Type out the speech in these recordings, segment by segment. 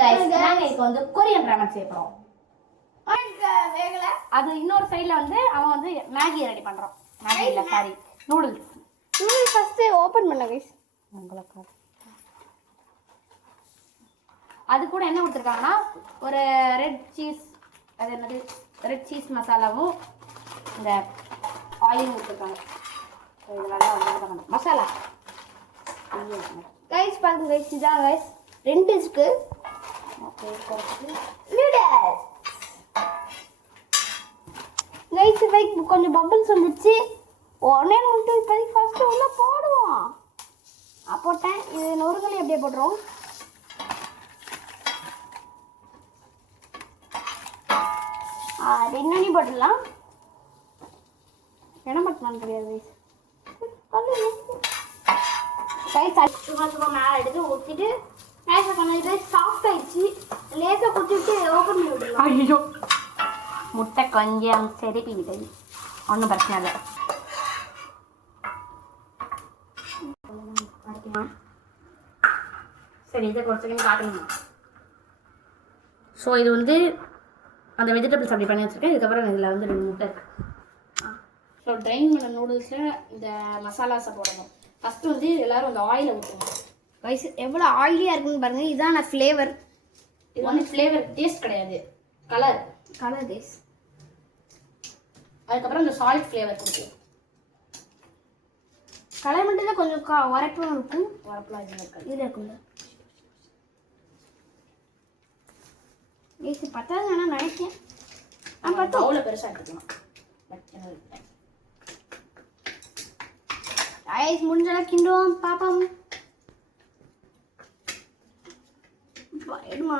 Guys நாங்க இப்போ வந்து கொரியன் ராமன் செய்ய போறோம். வேகல அது இன்னொரு சைடுல வந்து அவன் வந்து மேகி ரெடி பண்றான். மேகி இல்ல sorry noodles. Noodles first open பண்ணு गाइस. உங்களுக்கு அது கூட என்ன கொடுத்திருக்காங்கன்னா ஒரு ரெட் சீஸ் அது என்னது ரெட் சீஸ் மசாலாவும் இந்த ஆயிலும் கொடுத்திருக்காங்க. இதெல்லாம் வந்து மசாலா गाइस பாருங்க गाइस இதான் गाइस ரெண்டு இருக்கு. Okay correct. Noodles guys like கொஞ்சம் பபிள்ஸ் வந்துச்சு. ஒண்ணே மட்டும் இப்போ ஃபர்ஸ்ட் உள்ள போடுவோம். போட்டேன். இது நொறுங்கலி அப்படியே போடுறோம். ரெண்டு போடலாம். என்ன பண்ணலாம் தெரியாது गाइस சும்மா மேலே எடுத்து ஊற்றிட்டு லேசாக பண்ணி சாஃப்ட் ஆயிடுச்சு. லேசாக குத்திட்டு ஓப்பன் பண்ணி விடலாம். ஐயோ முட்டை கொஞ்சம் செரிப்பி விட்டது. ஒன்றும் பிரச்சனை இல்லை. சரி இதை ஒரு செகண்ட் காட்டணும். ஸோ இது வந்து அந்த வெஜிடபிள்ஸ் அப்படி பண்ணி வச்சுருக்கேன். இதுக்கப்புறம் இதில் வந்து 2 முட்டை இருக்குது. ஸோ ட்ரைன் பண்ண நூடுல்ஸில் இந்த மசாலாஸை போடணும். ஃபஸ்ட்டு வந்து எல்லோரும் அந்த ஆயிலை ஊற்றணும். வயசு எவ்வளோ ஆயிலியாக இருக்குன்னு பாருங்கள். இதான ஃப்ளேவர். இது வந்து ஃப்ளேவர் டேஸ்ட் கிடையாது, கலர் டேஸ்ட். அதுக்கப்புறம் இந்த சால்ட் ஃப்ளேவர் கொடுத்து கலர் மட்டும் தான் கொஞ்சம் உரைப்பும் இருக்கும். உரப்பெலாம் இது இருக்காது. இதில் இருக்குங்க ஏசி பத்தாது ஆனால் நினைக்கிறேன். பார்த்தா அவ்வளோ பெருசாக எடுத்துக்கலாம். ஐஸ் முடிஞ்சளவு கிண்டுவோம் பாப்போம். எடுமா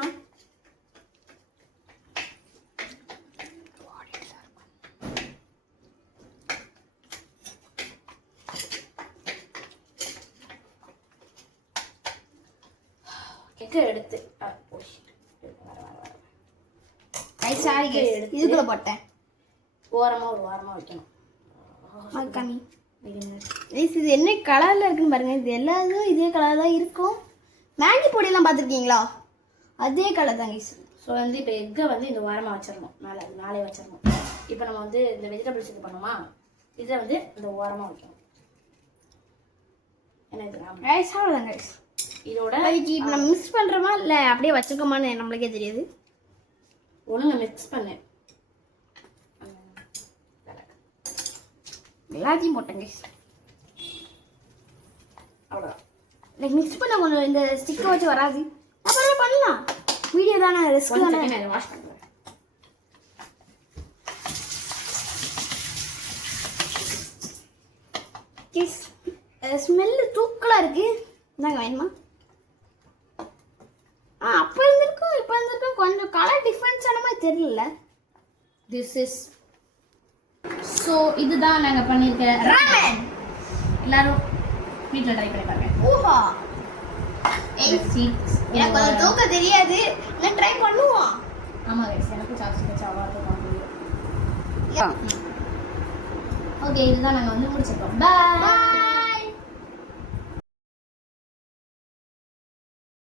எடுத்து சாரி இதுக்குள்ள போட்டேன். ஓரமாக ஒரு வாரமாக வைக்கணும். கம்மி இது என்ன கலரில் இருக்குன்னு பாருங்க. இது எல்லாரும் இதே கலர் தான் இருக்கும். மேகி பொடியெல்லாம் பார்த்துருக்கீங்களா? அதே கலர் தான் கைஸ். ஸோ வந்து இப்போ எக்கை வந்து இந்த வாரமாக வச்சிடணும். மேலே வச்சிடணும். இப்போ நம்ம வந்து இந்த வெஜிடபிள்ஸ் இது பண்ணோமா, இதை வந்து இந்த ஓரமாக வைக்கணும். என்ன இது ரைஸ் அவ்வளோதான் கைஸ். இதோட இப்போ நம்ம மிக்ஸ் பண்ணுறோமா இல்லை அப்படியே வச்சுருக்கோமான்னு நம்மளுக்கே தெரியாது. ஒழுங்கு மிக்ஸ் பண்ணு. எல்லாத்தையும் போட்டேன் கைஸ். அவ்வளோ லைக் மிக்ஸ் பண்ண கொஞ்சம் இந்த ஸ்டிக்கை வச்சு வராது. அப்புறம் பண்ணலாம். வீடியோ தானே, ரிஸ்க் தானே. வாஷ் பண்ணுறேன். கைஸ் ஸ்மெல்லு தூக்கலாக இருக்குது. இந்தாங்க வேணுமா? அப்போ இருந்திருக்கும் இப்போ இருந்திருக்கும். கொஞ்சம் கலர் டிஃப்ரென்ஸ் ஆன மாதிரி தெரியல. திஸ் இஸ் ஸோ இதுதான் நாங்கள் பண்ணியிருக்க ராமன். எல்லாரும் வீட்டில் ட்ரை பண்ணி பாருங்க. ஊஹா எனக்கு கொஞ்சம் தூக்க தெரியாது. நான் ட்ரை பண்ணுவோம். ஆமாம் கைஸ் எனக்கு சாப்ஸ்டிக் வச்சு அவ்வளோ தூக்கம் முடியும். ஓகே இதுதான் நாங்கள் வந்து முடிச்சிருக்கோம். பாய்.